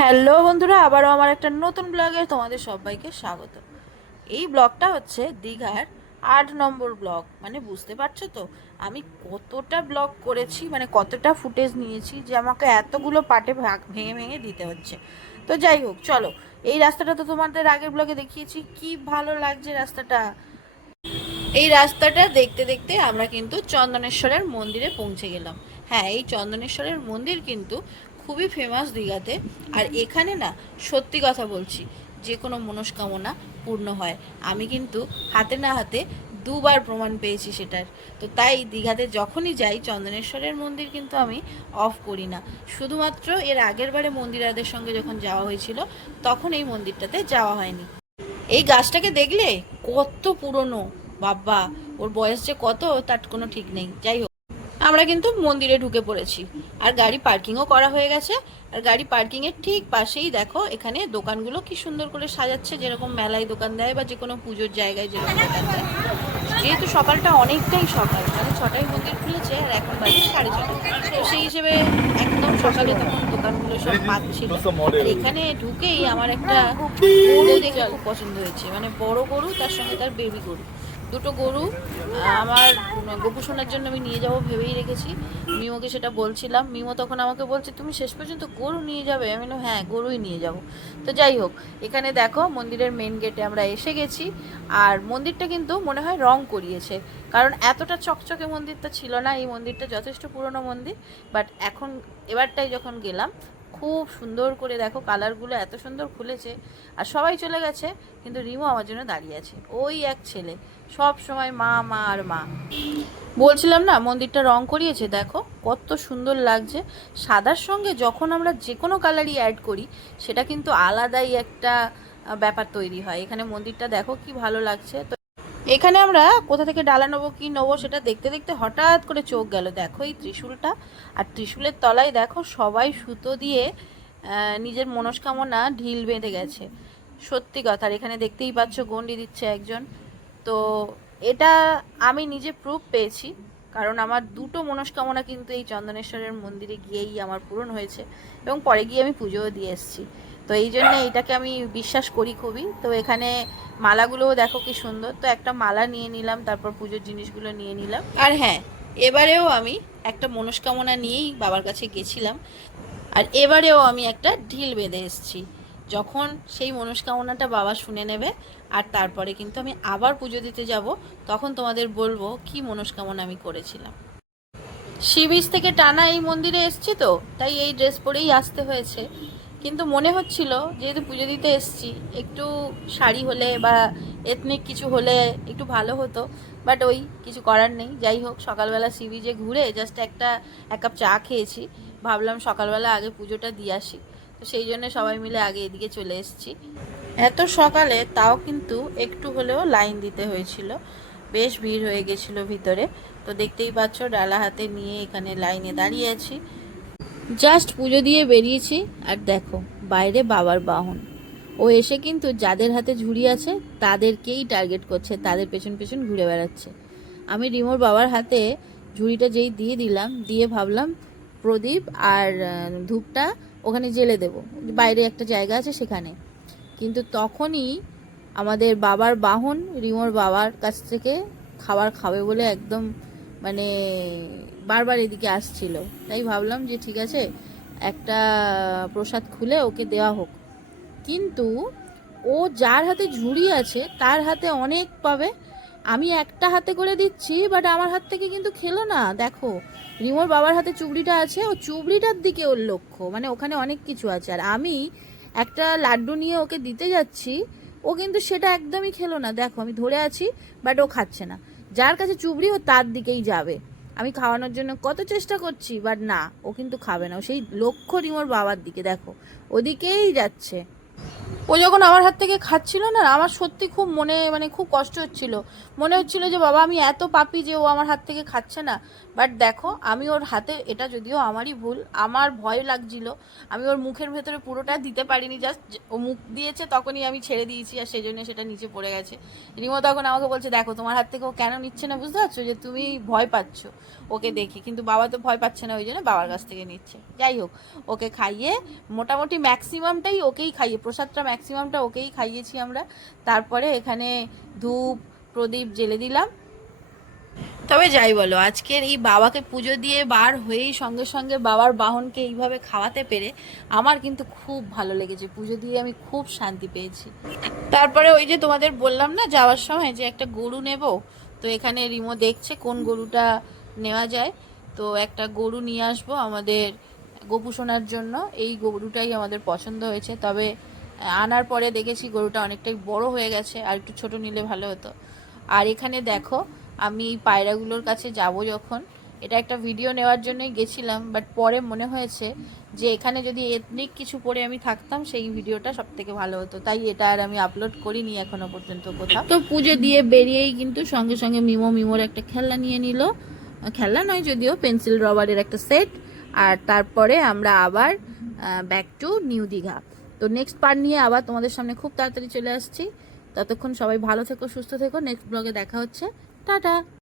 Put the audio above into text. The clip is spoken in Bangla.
হ্যালো বন্ধুরা, আবারও আমার একটা নতুন ব্লগে তোমাদের সবাইকে স্বাগত। এই ব্লগটা হচ্ছে দীঘার আট নম্বর ব্লগ মানে বুঝতে পারছ তো? আমি কতটা ব্লগ করেছি মানে কতটা ফুটেজ নিয়েছি যে আমাকে এতগুলো পার্টে ভেঙে ভেঙে দিতে হচ্ছে। তো যাই হোক, চলো, এই রাস্তাটা তো তোমাদের আগের ব্লগে দেখিয়েছি, কি ভালো লাগছে রাস্তাটা। এই রাস্তাটা দেখতে দেখতে আমরা কিন্তু চন্দনেশ্বরের মন্দিরে পৌঁছে গেলাম। হ্যাঁ এই চন্দনেশ্বরের মন্দির কিন্তু খুবই ফেমাস দীঘাতে। আর এখানে না, সত্যি কথা বলছি, যে কোনো মনস্কামনা পূর্ণ হয়। আমি কিন্তু হাতে না হাতে দুবার প্রমাণ পেয়েছি সেটার। তো তাই দীঘাতে যখনই যাই, চন্দনেশ্বরের মন্দির কিন্তু আমি অফ করি না। শুধুমাত্র এর আগের বারে মন্দিরাদের সঙ্গে যখন যাওয়া হয়েছিল, তখন এই মন্দিরটাতে যাওয়া হয়নি। এই গাছটাকে দেখলে কত পুরনো, বাবা! ওর বয়স যে কত, তার কোনো ঠিক নেই। যাই হোক। আমরা কিন্তু মন্দিরে ঢুকে পড়েছি। আর গাড়ি পার্কিংও করা হয়ে গেছে। আর গাড়ি পার্কিং এর ঠিক পাশেই দেখো এখানে দোকানগুলো কি সুন্দর করে সাজাচ্ছে। যেরকম মেলায় দোকান দেয় বা যে কোনো পুজোর জায়গায় যেরকম দোকান দেয়। যেহেতু সকালটা অনেকটাই সকাল মানে ছটায় মন্দির খুলেছে আর এখন বাজে সাড়ে ছটা। তো সেই হিসেবে একদম সকালে তখন দোকানগুলো সব পাচ্ছিল। আর এখানে ঢুকেই আমার একটা গরু দেখে খুব পছন্দ হয়েছে। মানে বড় গরু তার সঙ্গে তার বেবি গরু। দুটো গরু আমার গোপু শোনার জন্য আমি নিয়ে যাব ভেবেই রেখেছি। মিমোকে সেটা বলছিলাম। মিমো তখন আমাকে বলছে, তুমি শেষ পর্যন্ত গরু নিয়ে যাবে? আমি বললাম হ্যাঁ গরুই নিয়ে যাব। তো যাই হোক, এখানে দেখো মন্দিরের মেন গেটে আমরা এসে গেছি। আর মন্দিরটা কিন্তু মনে হয় রং করিয়েছে। কারণ এতটা চকচকে মন্দিরটা ছিল না, এই মন্দিরটা যথেষ্ট পুরনো মন্দির। বাট এখন এবারটাই যখন গেলাম খুব সুন্দর করে দেখো কালারগুলো এত সুন্দর খুলেছে। আর সবাই চলে গেছে, কিন্তু রিমু আমার জন্য দাঁড়িয়ে আছে। ওই এক ছেলে, সব সময় মা মা আর মা। বলছিলাম না, মন্দিরটা রং করিয়েছে, দেখো কত সুন্দর লাগছে। সাদার সঙ্গে যখন আমরা যে কোনো কালারই অ্যাড করি, সেটা কিন্তু আলাদাই একটা ব্যাপার তৈরি হয়। এখানে মন্দিরটা দেখো কি ভালো লাগছে। তো এখানে আমরা কোথা থেকে ডালা নেব, কি নেব সেটা দেখতে দেখতে হঠাৎ করে চোখ গেল। দেখো এই ত্রিশূলটা। আর ত্রিশূলের তলায় দেখো সবাই সুতো দিয়ে নিজের মনস্কামনা ঢিল বেঁধে গেছে। সত্যি কথা, আর এখানে দেখতেই পাচ্ছ গন্ডি দিচ্ছে একজন। তো এটা আমি নিজে প্রুফ পেয়েছি, কারণ আমার দুটো মনস্কামনা কিন্তু এই চন্দনেশ্বরের মন্দিরে গিয়েই আমার পূরণ হয়েছে এবং পরে গিয়ে আমি পুজোও দিয়ে এসেছি। তো এই জন্য এটাকে আমি বিশ্বাস করি খুবই। তো এখানে মালাগুলোও দেখো কি সুন্দর। তো একটা মালা নিয়ে নিলাম, তারপর পুজোর জিনিসগুলো নিয়ে নিলাম। আর হ্যাঁ এবারেও আমি একটা মনস্কামনা নিয়েই বাবার কাছে গেছিলাম। আর এবারেও আমি একটা ঢিল বেঁধে এসেছি। যখন সেই মনস্কামনাটা বাবা শুনে নেবে, আর তারপরে কিন্তু আমি আবার পুজো দিতে যাব, তখন তোমাদের বলব কি মনস্কামনা আমি করেছিলাম। সি বিচ থেকে টানা এই মন্দিরে এসছি তো, তাই এই ড্রেস পরেই আসতে হয়েছে। কিন্তু মনে হচ্ছিল, যেহেতু পুজো দিতে এসছি, একটু শাড়ি হলে বা এথনিক কিছু হলে একটু ভালো হতো বাট ওই কিছু করার নেই। যাই হোক, সকালবেলা সি বিচে ঘুরে জাস্ট একটা, এক কাপ চা খেয়েছি। ভাবলাম সকালবেলা আগে পুজোটা দিয়ে আসি। তো সেই জন্য সবাই মিলে আগে এদিকে চলে এসেছি। এত সকালে তাও কিন্তু একটু হলেও লাইন দিতে হয়েছিল। বেশ ভিড় হয়ে গেছিল ভিতরে। তো দেখতেই পাচ্ছ, ডালা হাতে নিয়ে এখানে লাইনে দাঁড়িয়ে আছি। জাস্ট পুজো দিয়ে বেরিয়েছি, আর দেখো, বাইরে বাবার বাহন। ও এসে কিন্তু যাদের হাতে ঝুড়ি আছে, তাদেরকেই টার্গেট করছে, তাদের পেছন পেছন ঘুরে বেড়াচ্ছে। আমি রিমোর বাবার হাতে ঝুড়িটা যেই দিয়ে দিলাম, দিয়ে ভাবলাম প্রদীপ আর ধূপটা ওখানে জেলে দেব। বাইরে একটা জায়গা আছে সেখানে। কিন্তু তখনই আমাদের বাবার বাহন রিমোর বাবার কাছ থেকে খাবার খাবে বলে একদম মানে বারবার এদিকে আসছিল। তাই ভাবলাম যে ঠিক আছে, একটা প্রসাদ খুলে ওকে দেওয়া হোক। কিন্তু ও যার হাতে ঝুড়ি আছে, তার হাতে অনেক পাবে। আমি একটা হাতে করে দিচ্ছি বাট আমার হাত থেকে কিন্তু খেলো না। দেখো, রিমোর বাবার হাতে চুবড়িটা আছে, ও চুবড়িটার দিকে ওর লক্ষ্য। মানে ওখানে অনেক কিছু আছে। আর আমি একটা লাড্ডু নিয়ে ওকে দিতে যাচ্ছি, ও কিন্তু সেটা একদমই খেলো না। দেখো, আমি ধরে আছি বাট ও খাচ্ছে না। যার কাছে চুবড়ি, ও তার দিকেই যাবে। আমি খাওয়ানোর জন্য কত চেষ্টা করছি বাট না, ও কিন্তু খাবে না। ও সেই লক্ষ্য রিমোর বাবার দিকে, দেখো। ওদিকেই যাচ্ছে। ও যখন আমার হাত থেকে খাচ্ছিল না, আমার সত্যি খুব মনে মানে খুব কষ্ট হচ্ছিল। মনে হচ্ছিল যে, বাবা, আমি এত পাপি যে ও আমার হাত থেকে খাচ্ছে না। বাট দেখো, আমি ওর হাতে, এটা যদিও আমারই ভুল, আমার ভয় লাগছিল। আমি ওর মুখের ভেতরে পুরোটা দিতে পারিনি জাস্ট ও মুখ দিয়েছে, তখনই আমি ছেড়ে দিয়েছি, আর সেই জন্য সেটা নিচে পড়ে গেছে। রিমো তখন আমাকে বলছে, দেখো, তোমার হাত থেকে ও কেন নিচ্ছে না, বুঝতে পারছ? যে তুমি ভয় পাচ্ছ ওকে দেখি। কিন্তু বাবা তো ভয় পাচ্ছে না, ওই জন্য বাবার কাছ থেকে নিচ্ছে। যাই হোক, ওকে খাইয়ে, মোটামুটি ম্যাক্সিমামটাই ওকেই খাইয়ে প্রসাদটা ম্যাক্সিমামটা ওকেই খাইয়েছি আমরা। তারপরে এখানে ধূপ, প্রদীপ জেলে দিলাম। তবে যাই বলো, আজকের এই বাবাকে পুজো দিয়ে বার হয়েই সঙ্গে সঙ্গে বাবার বাহনকে এইভাবে খাওয়াতে পেরে আমার কিন্তু খুব ভালো লেগেছে। পুজো দিয়ে আমি খুব শান্তি পেয়েছি। তারপরে ওই যে তোমাদের বললাম না, যাওয়ার সময় যে একটা গরু নেব, তো এখানে রিমো দেখছে কোন গরুটা নেওয়া যায়। তো একটা গরু নিয়ে আসব আমাদের গোপুসোনার জন্য। এই গরুটাই আমাদের পছন্দ হয়েছে। তবে আনার পরে দেখেছি গরুটা অনেকটাই বড় হয়ে গেছে, আর একটু ছোট নিলে ভালো হতো। আর এখানে দেখো, আমি এই পায়রাগুলোর কাছে যাব যখন। এটা একটা ভিডিও নেওয়ার জন্যই গেছিলাম বাট পরে মনে হয়েছে যে এখানে যদি এথনিক কিছু পরে আমি থাকতাম, সেই ভিডিওটা সব থেকে ভালো হতো। তাই এটা আর আমি আপলোড করিনি এখনও পর্যন্ত কোথাও। তো পুজো দিয়ে বেরিয়েই কিন্তু সঙ্গে সঙ্গে মিমো মিমোর একটা খেলনা নিয়ে নিল। খেলনা নয়, যদিও পেন্সিল রবারের একটা সেট আর তারপরে আমরা আবার ব্যাক টু নিউ দীঘা। তো নেক্সট পার্ট নিয়ে আবার তোমাদের সামনে খুব তাড়াতাড়ি চলে আসছি। ততক্ষণ সবাই ভালো থেকো, সুস্থ থেকো। নেক্সট ব্লগে দেখা হচ্ছে। টাটা!